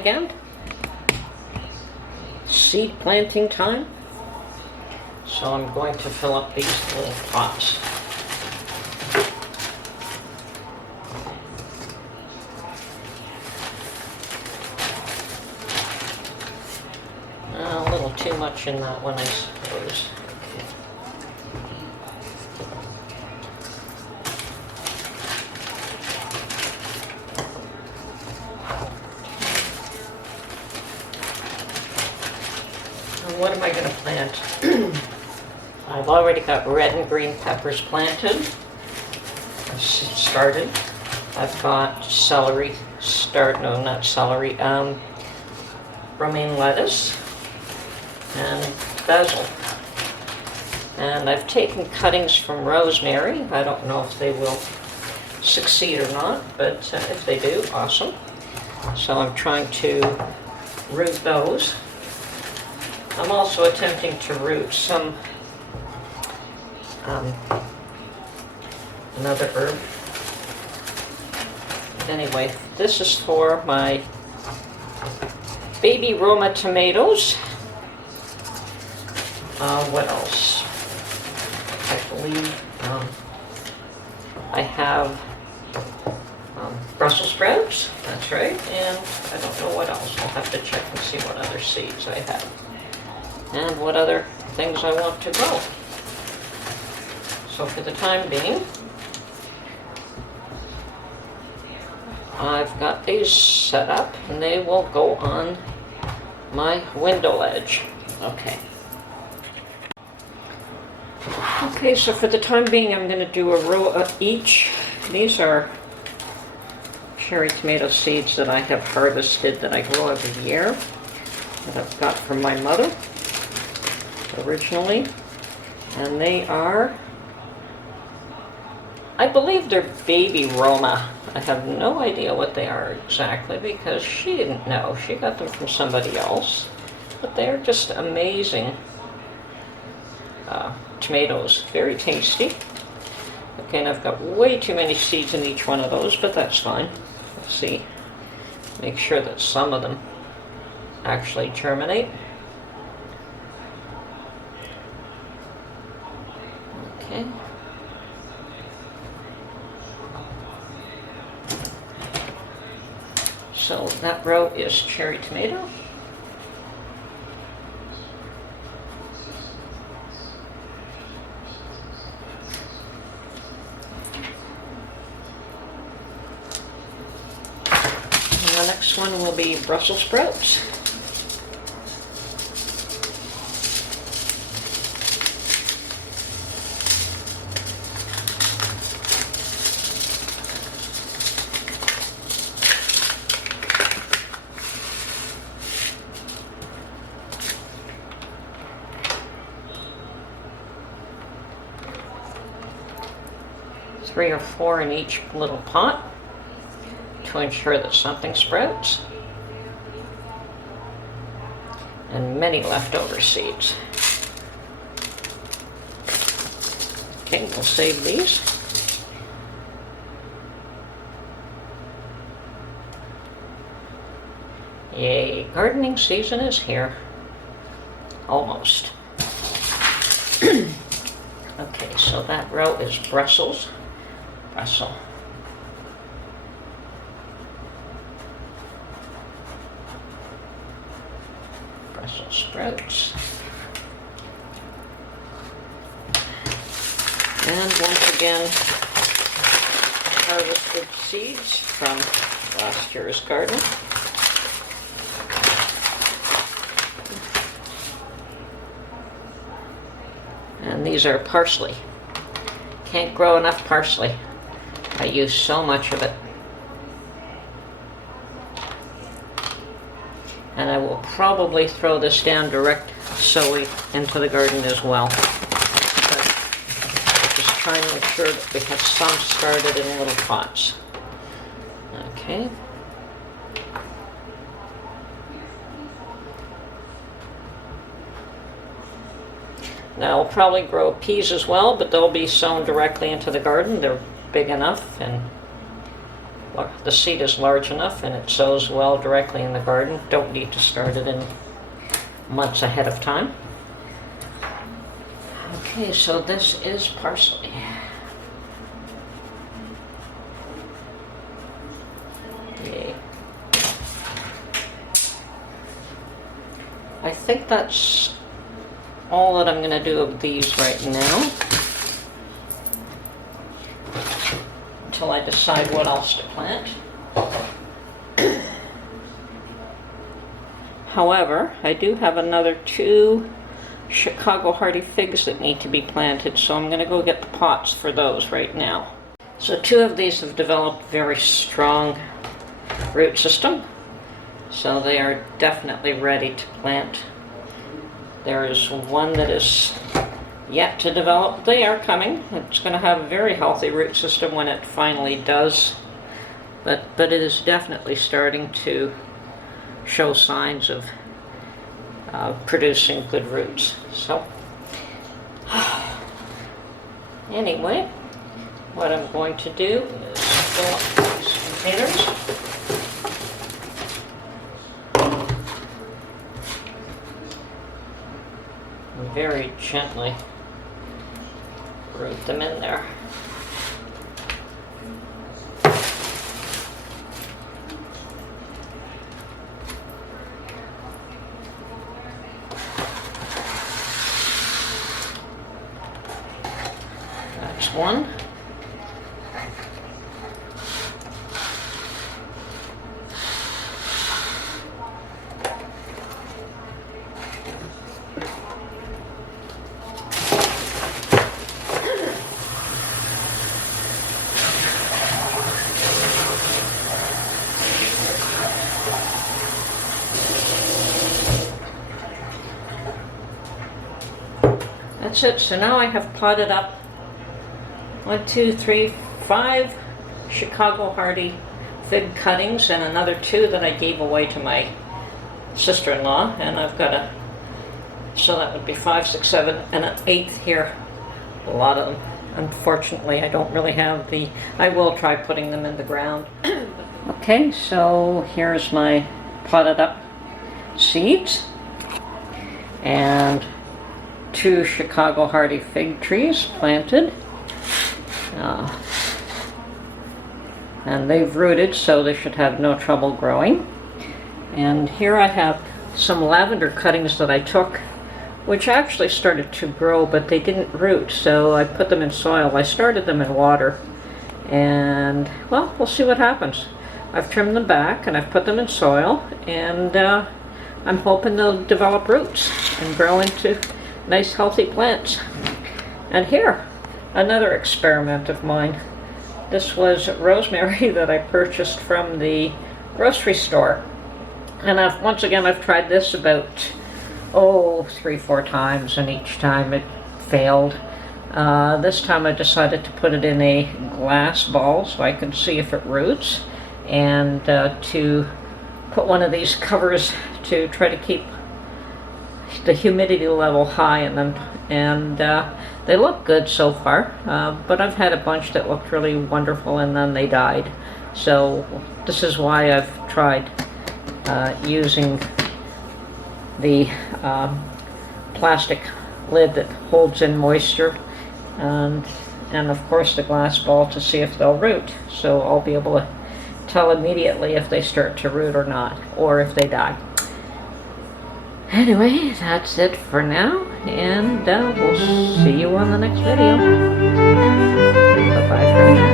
again. Seed planting time. So I'm going to fill up these little pots. A little too much in that one, I suppose. What am I going to plant? I've already got red and green peppers planted. Started. I've got celery. No, not celery. Romaine lettuce and basil. And I've taken cuttings from rosemary. I don't know if they will succeed or not, but if they do, awesome. So I'm trying to root those. I'm also attempting to root some another herb. Anyway, this is for my baby Roma tomatoes. What else? I believe I have Brussels sprouts, that's right, and I don't know what else. I'll have to check and see what other seeds I have and what other things I want to grow. So for the time being, I've got these set up and they will go on my window ledge. Okay, so for the time being, I'm going to do a row of each. These are cherry tomato seeds that I have harvested that I grow every year that I've got from my mother originally. And they are, I believe they're baby Roma. I have no idea what they are exactly because she didn't know. She got them from somebody else. But they're just amazing tomatoes. Very tasty. Okay, and I've got way too many seeds in each one of those, but that's fine. Let's see. Make sure that some of them actually germinate. Okay. So that row is cherry tomato. And the next one will be Brussels sprouts. Three or four in each little pot to ensure that something sprouts. And many leftover seeds. Okay, we'll save these. Yay, gardening season is here. Almost. Okay, so that row is Brussels sprouts. And once again, harvested seeds from last year's garden. And these are parsley. Can't grow enough parsley. I use so much of it. And I will probably throw this down direct sowing into the garden as well. But just trying to make sure that we have some started in little pots. Okay. Now I'll probably grow peas as well, but they'll be sown directly into the garden. They're big enough and the seed is large enough and it sows well directly in the garden. Don't need to start it in months ahead of time. Okay, so this is parsley. Yay. I think that's all that I'm going to do of these right now, until I decide what else to plant. However, I do have another 2 Chicago hardy figs that need to be planted, so I'm going to go get the pots for those right now. So 2 of these have developed very strong root system, so they are definitely ready to plant. There is one that is yet to develop. They are coming. It's going to have a very healthy root system when it finally does, but it is definitely starting to show signs of producing good roots. So anyway, what I'm going to do is fill up these containers. Very gently root them in there. That's one. That's it. So now I have potted up 1, 2, 3, 5 Chicago hardy fig cuttings and another 2 that I gave away to my sister-in-law, and I've got so that would be 5, 6, 7, and an 8th here. A lot of them. Unfortunately, I don't really have I will try putting them in the ground. Okay, so here's my potted up seeds and 2 Chicago hardy fig trees planted, and they've rooted, so they should have no trouble growing. And here I have some lavender cuttings that I took, which actually started to grow, but they didn't root, so I put them in soil. I started them in water, and well, we'll see what happens. I've trimmed them back and I've put them in soil, and I'm hoping they'll develop roots and grow into nice healthy plants. And here, another experiment of mine. This was rosemary that I purchased from the grocery store, and once again I've tried this about 3, 4 times, and each time it failed. This time I decided to put it in a glass ball so I can see if it roots, and to put one of these covers to try to keep the humidity level high in them, and they look good so far, but I've had a bunch that looked really wonderful and then they died. So this is why I've tried using the plastic lid that holds in moisture, and of course the glass ball to see if they'll root. So I'll be able to tell immediately if they start to root or not, or if they die. Anyway, that's it for now, and we'll see you on the next video. Bye-bye for now.